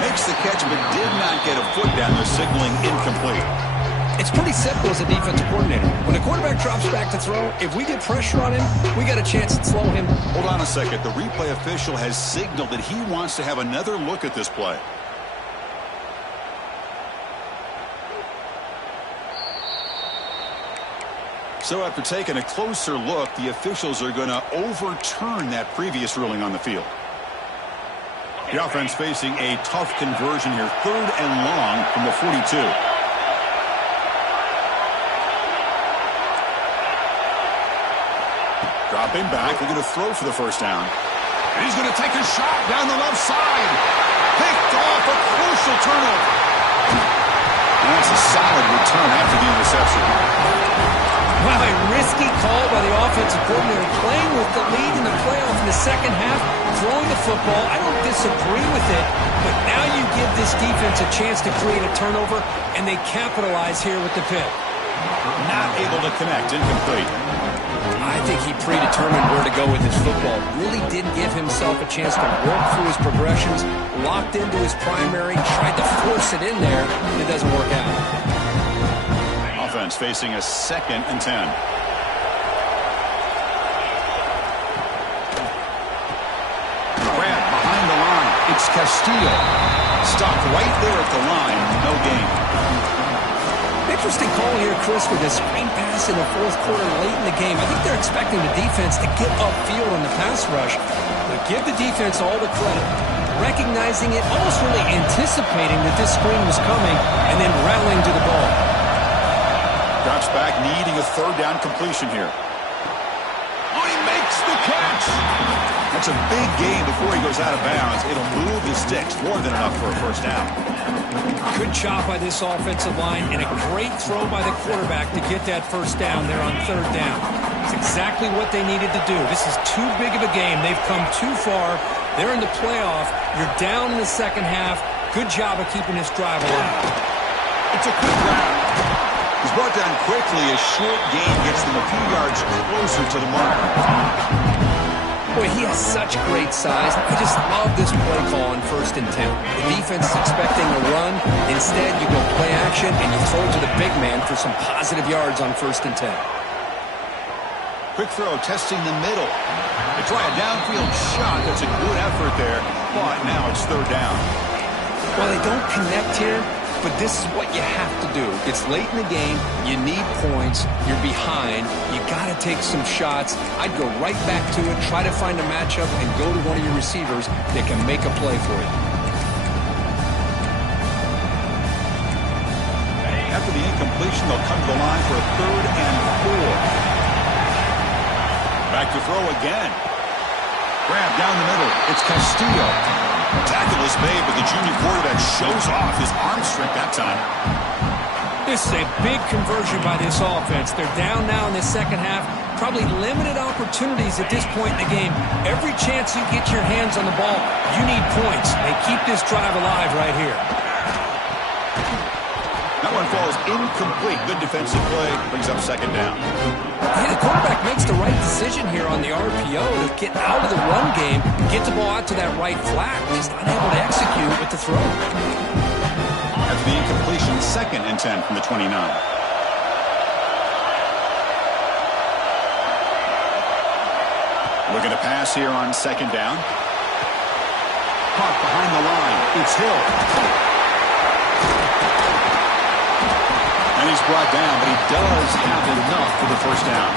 Makes the catch, but did not get a foot down. They're signaling incomplete. It's pretty simple as a defensive coordinator. When the quarterback drops back to throw, if we get pressure on him, we got a chance to slow him. Hold on a second. The replay official has signaled that he wants to have another look at this play. So after taking a closer look, the officials are going to overturn that previous ruling on the field. The offense facing a tough conversion here. 3rd and long from the 42. Dropping back. They're going to throw for the first down. And he's going to take a shot down the left side. Picked off, a crucial turnover. And that's a solid return after the interception. Wow, a risky call by the offensive coordinator, playing with the lead in the playoff in the second half, throwing the football. I don't disagree with it, but now you give this defense a chance to create a turnover, and they capitalize here with the pick. Not able to connect, incomplete. I think he predetermined where to go with his football. Really didn't give himself a chance to work through his progressions, locked into his primary, tried to force it in there, and it doesn't work out. Offense facing a 2nd and 10. Grab behind the line. It's Castillo. Stopped right there at the line. No gain. Interesting call here, Chris, with a screen pass in the 4th quarter late in the game. I think they're expecting the defense to get upfield on the pass rush. But give the defense all the credit. Recognizing it, almost really anticipating that this screen was coming, and then rallying to the ball. Drops back, needing a 3rd down completion here. Oh, he makes the catch! That's a big gain before he goes out of bounds. It'll move the sticks, more than enough for a first down. Good job by this offensive line, and a great throw by the quarterback to get that first down there on 3rd down. It's exactly what they needed to do. This is too big of a game. They've come too far. They're in the playoff. You're down in the second half. Good job of keeping this drive alive. It's a quick grab. He's brought down quickly. A short gain gets them a few yards closer to the mark. Boy, he has such great size. I just love this play call on 1st and 10. The defense is expecting a run. Instead, you go play action, and you throw to the big man for some positive yards on 1st and 10. Quick throw, testing the middle. They try a downfield shot. That's a good effort there. But now it's 3rd down. Well, they don't connect here, but this is what you have to do. It's late in the game. You need points. You're behind. You got to take some shots. I'd go right back to it, try to find a matchup, and go to one of your receivers that can make a play for you. After the incompletion, they'll come to the line for a 3rd and 4. Back to throw again. Grab down the middle. It's Castillo. Tackle is made, but the junior quarterback shows off his arm strength that time. This is a big conversion by this offense. They're down now in the second half. Probably limited opportunities at this point in the game. Every chance you get your hands on the ball, you need points. They keep this drive alive right here. That one falls incomplete. Good defensive play. Brings up 2nd down. Yeah, the quarterback makes the right decision here on the RPO to get out of the run game, get the ball out to that right flat. Just unable to execute with the throw. After the incompletion, 2nd and 10 from the 29. Looking to pass here on second down. Caught behind the line. It's Hill. And he's brought down, but he does have enough for the first down.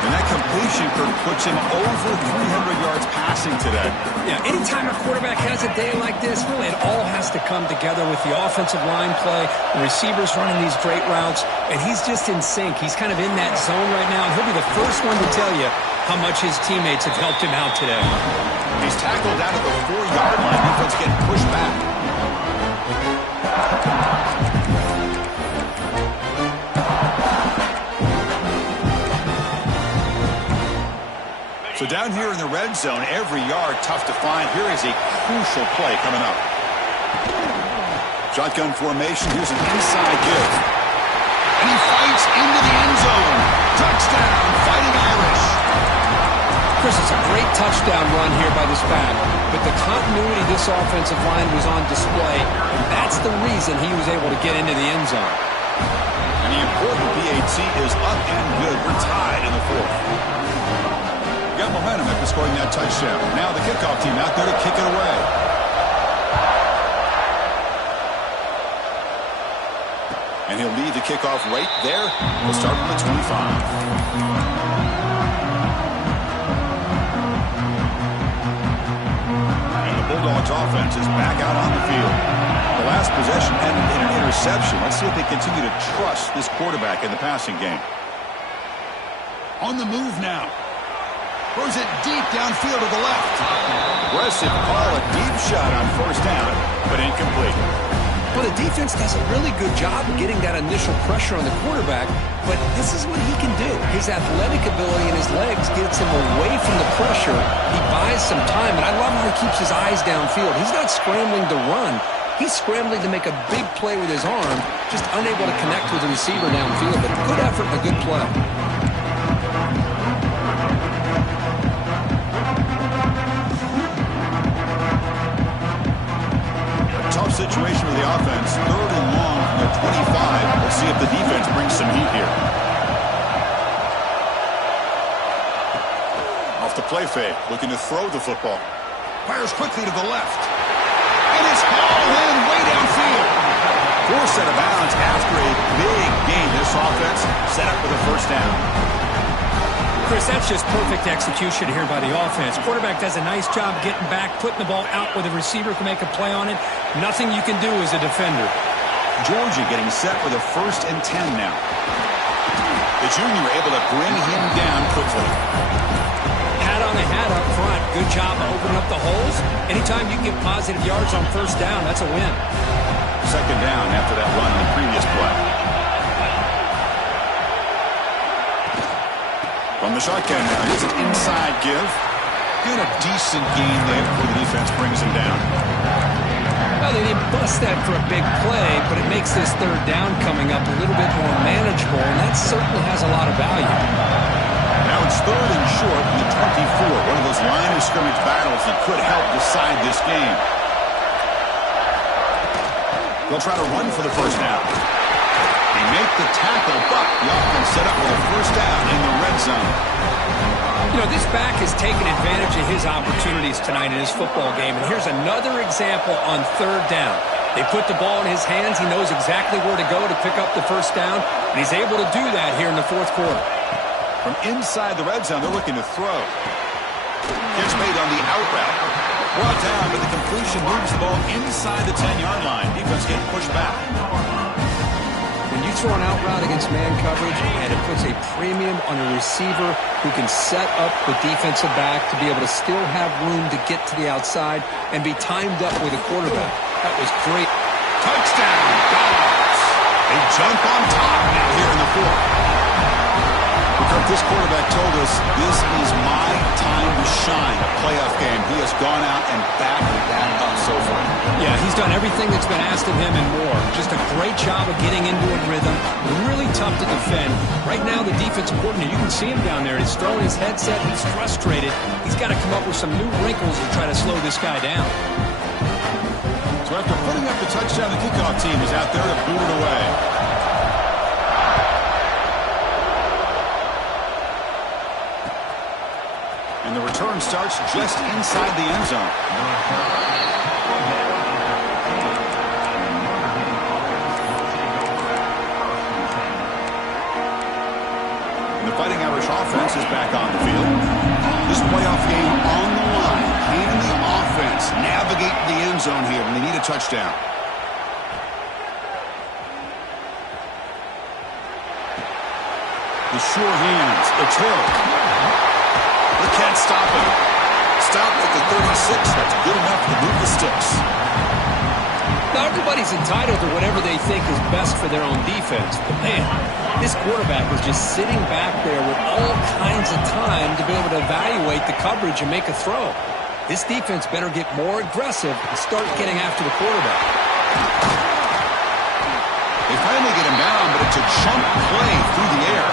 And that completion, Kirk, puts him over 300 yards passing today. Yeah, anytime a quarterback has a day like this, really it all has to come together with the offensive line play, the receivers running these great routes, and he's just in sync. He's kind of in that zone right now, and he'll be the first one to tell you how much his teammates have helped him out today. He's tackled out at the 4-yard line. Defense getting pushed back. So down here in the red zone, every yard tough to find. Here is a crucial play coming up. Shotgun formation. Here's an inside give. And he fights into the end zone. Touchdown, Fighting Irish. Chris, it's a great touchdown run here by this back, but the continuity of this offensive line was on display, and that's the reason he was able to get into the end zone. And the important PAT is up and good. We're tied in the fourth. Got momentum after scoring that touchdown. Now the kickoff team out there to kick it away. And he'll lead the kickoff right there. We'll start from the 25. Bulldogs offense is back out on the field. The last possession ended in an interception. Let's see if they continue to trust this quarterback in the passing game. On the move now. Throws it deep downfield to the left. Aggressive call, a deep shot on first down, but incomplete. Well, the defense does a really good job of getting that initial pressure on the quarterback, but this is what he can do. His athletic ability and his legs gets him away from the pressure. He buys some time, and I love how he keeps his eyes downfield. He's not scrambling to run. He's scrambling to make a big play with his arm, just unable to connect with the receiver downfield, but good effort and a good play. Tough situation with the offense. 3rd and long from their 25. We'll see if the defense brings some heat here. Off the play fake, looking to throw the football. Fires quickly to the left. And it's hauled in way downfield. Forced out of bounds after a big gain. This offense set up for the first down. Chris, that's just perfect execution here by the offense. Quarterback does a nice job getting back, putting the ball out where the receiver can make a play on it. Nothing you can do as a defender. Georgia getting set for the 1st and 10 now. The junior able to bring him down quickly. Hat on the hat up front. Good job of opening up the holes. Anytime you can get positive yards on first down, that's a win. 2nd down after that run in the previous play. From the shotgun now, here's an inside give. Get a decent gain there before the defense brings him down. Well, they didn't bust that for a big play, but it makes this 3rd down coming up a little bit more manageable, and that certainly has a lot of value. Now it's 3rd and short from the 24. One of those line of scrimmage battles that could help decide this game. They'll try to run for the first down. They make the tackle, but the offense set up with a first down in the red zone. You know, this back has taken advantage of his opportunities tonight in his football game, and here's another example on 3rd down. They put the ball in his hands. He knows exactly where to go to pick up the first down, and he's able to do that here in the 4th quarter. From inside the red zone, they're looking to throw. Gets made on the out route. Brought down, but the completion moves the ball inside the 10-yard line. Defense getting pushed back. When you throw an out route against man coverage, and it puts a premium on a receiver who can set up the defensive back to be able to still have room to get to the outside and be timed up with a quarterback. That was great. Touchdown, Dogs. They jump on top now here in the 4th. This quarterback told us this is my time to shine, a playoff game. He has gone out and backed that up so far. Yeah, he's done everything that's been asked of him and more. Just a great job of getting into a rhythm. Really tough to defend. Right now, the defensive coordinator, you can see him down there. He's throwing his headset. He's frustrated. He's got to come up with some new wrinkles to try to slow this guy down. So after putting up the touchdown, the kickoff team is out there to boot it away. And the return starts just inside the end zone. And the Fighting Irish offense is back on the field. This playoff game on the line. Can the offense navigate the end zone here when they need a touchdown? The sure hands. It's Hill. They can't stop him. Stopped at the 36. That's good enough to move the sticks. Now, everybody's entitled to whatever they think is best for their own defense. But, man, this quarterback was just sitting back there with all kinds of time to be able to evaluate the coverage and make a throw. This defense better get more aggressive and start getting after the quarterback. They finally get him down, but it's a chunk play through the air.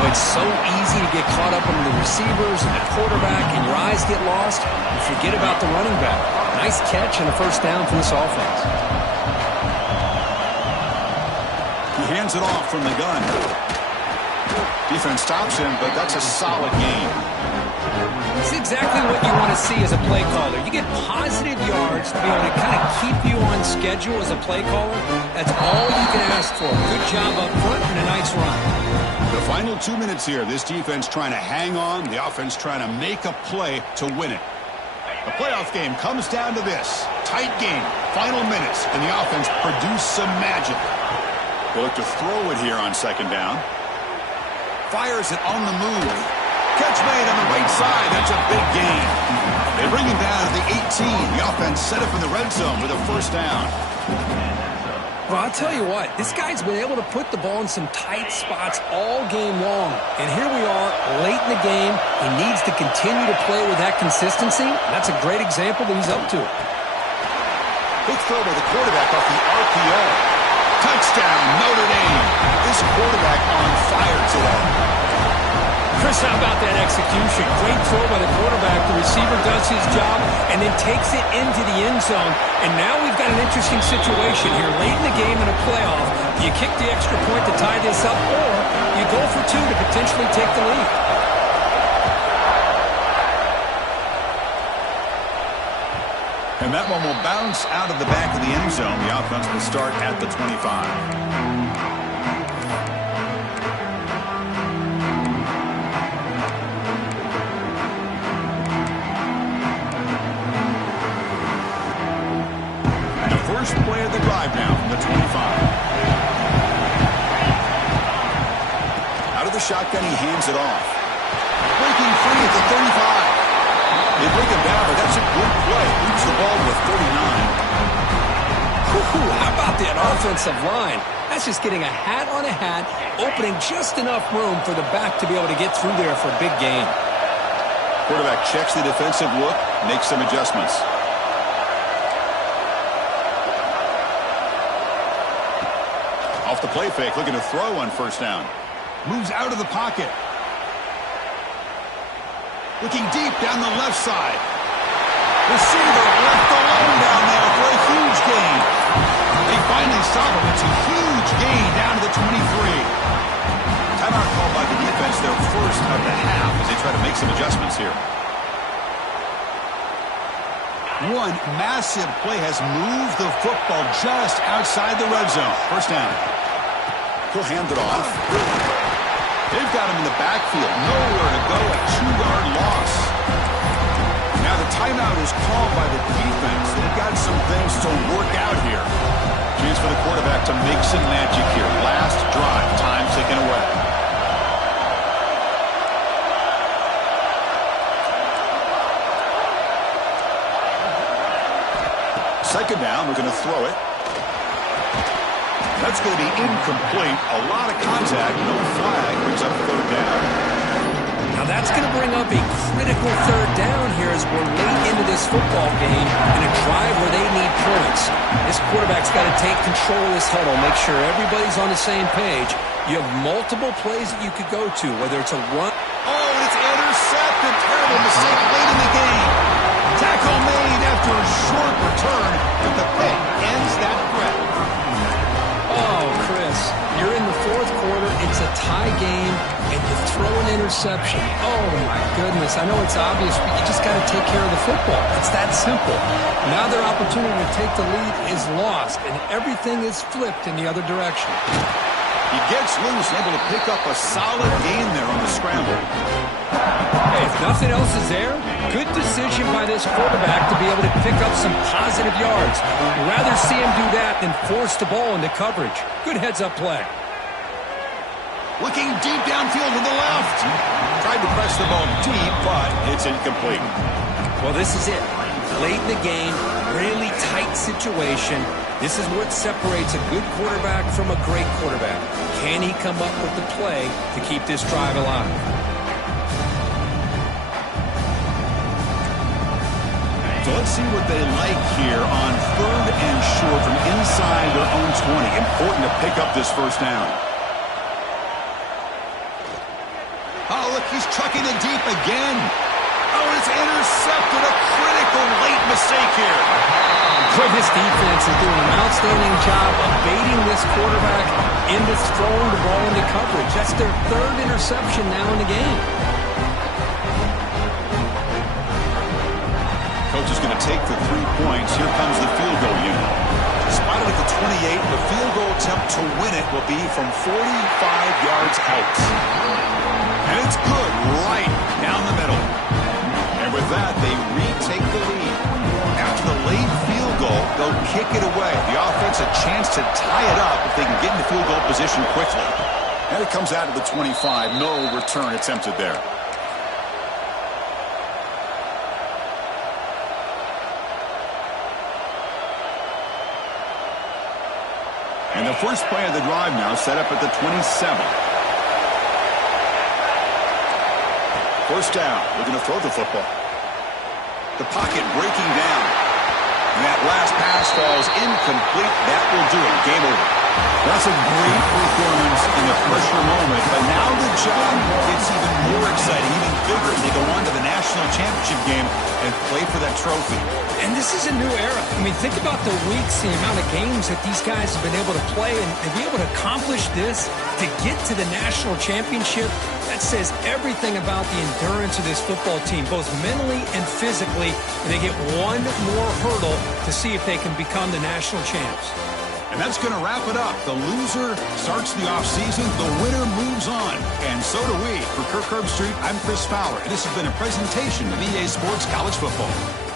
Oh, it's so easy to get caught up in the receivers and the quarterback, and your eyes get lost. You forget about the running back. Nice catch and a first down for this offense. He hands it off from the gun. Defense stops him, but that's a solid gain. It's exactly what you want to see as a play caller. You get positive yards to be able to kind of keep you on schedule as a play caller. That's all you can ask for. Good job up front and a nice run. The final 2 minutes here. This defense trying to hang on. The offense trying to make a play to win it. The playoff game comes down to this. Tight game. Final minutes. And the offense produced some magic. They look to throw it here on second down. Fires it on the move. Catch made on the right side. That's a big gain. They bring him down to the 18. The offense set up in the red zone with a first down. Well, I'll tell you what, this guy's been able to put the ball in some tight spots all game long. And here we are, late in the game. He needs to continue to play with that consistency. That's a great example that he's up to. Quick throw by the quarterback off the RPO. Touchdown, Notre Dame. This quarterback on fire today. Chris, how about that execution? Great throw by the quarterback. The receiver does his job and then takes it into the end zone. And now we've got an interesting situation here. Late in the game in a playoff, do you kick the extra point to tie this up, or you go for two to potentially take the lead? And that one will bounce out of the back of the end zone. The offense will start at the 25. First play of the drive now from the 25. Out of the shotgun, he hands it off. Breaking free at the 35. They break him down, but that's a good play. Moves the ball to 39. How about that offensive line? That's just getting a hat on a hat, opening just enough room for the back to be able to get through there for a big gain. Quarterback checks the defensive look, makes some adjustments. Off the play fake, looking to throw on first down. Moves out of the pocket. Looking deep down the left side. Receiver left alone down there for a huge gain. They finally stop him. It's a huge gain down to the 23. Timeout called by the defense, their first of the half, as they try to make some adjustments here. One massive play has moved the football just outside the red zone. First down. He'll hand it off. They've got him in the backfield. Nowhere to go. A 2-yard loss. Now the timeout is called by the defense. They've got some things to work out here. Chance for the quarterback to make some magic here. Last drive. Time ticking away. Second down. We're going to throw it. That's going to be incomplete. A lot of contact. No flag. Brings up third down. Now that's going to bring up a critical third down here as we're late into this football game in a drive where they need points. This quarterback's got to take control of this huddle, make sure everybody's on the same page. You have multiple plays that you could go to, whether it's a run. Oh, it's intercepted. Terrible mistake late in the game. Tackle made after a short return, but the pick ends that threat. Oh, Chris, you're in the fourth quarter. It's a tie game, and you throw an interception. interception. Oh, my goodness. I know it's obvious, but you just got to take care of the football. It's that simple. Now their opportunity to take the lead is lost, and everything is flipped in the other direction. He gets loose, able to pick up a solid gain there on the scramble. Hey, if nothing else is there, good decision by this quarterback to be able to pick up some positive yards. Rather see him do that than force the ball into coverage. Good heads-up play. Looking deep downfield to the left. Tried to press the ball deep, but it's incomplete. Well, this is it. Late in the game, really tight situation. This is what separates a good quarterback from a great quarterback. Can he come up with the play to keep this drive alive? So let's see what they like here on 3rd and short from inside their own 20. Important to pick up this first down. Oh, look, he's chucking it deep again. Oh, it's intercepted. A critical late mistake here. Boy, this defense is doing an outstanding job of baiting this quarterback into throwing the ball into coverage. That's their 3rd interception now in the game. Coach is going to take the 3 points. Here comes the field goal unit. Spotted at the 28. The field goal attempt to win it will be from 45 yards out. And it's good right down the middle. And with that, they retake the lead. After the late field goal, they'll kick it away. The offense a chance to tie it up if they can get into field goal position quickly. And it comes out of the 25. No return attempted there. And the first play of the drive now set up at the 27. First down. We're going to throw the football. The pocket breaking down. And that last pass falls incomplete. That will do it. Game over. That's a great performance in the pressure moment. But now the job gets even more exciting, even bigger as they go on to the national championship game and play for that trophy. And this is a new era. I mean, think about the weeks, the amount of games that these guys have been able to play, and to be able to accomplish this, to get to the national championship, that says everything about the endurance of this football team, both mentally and physically. And they get one more hurdle to see if they can become the national champs. And that's going to wrap it up. The loser starts the offseason. The winner moves on. And so do we. For Kirk Herbstreit, I'm Chris Fowler. And this has been a presentation of EA Sports College Football.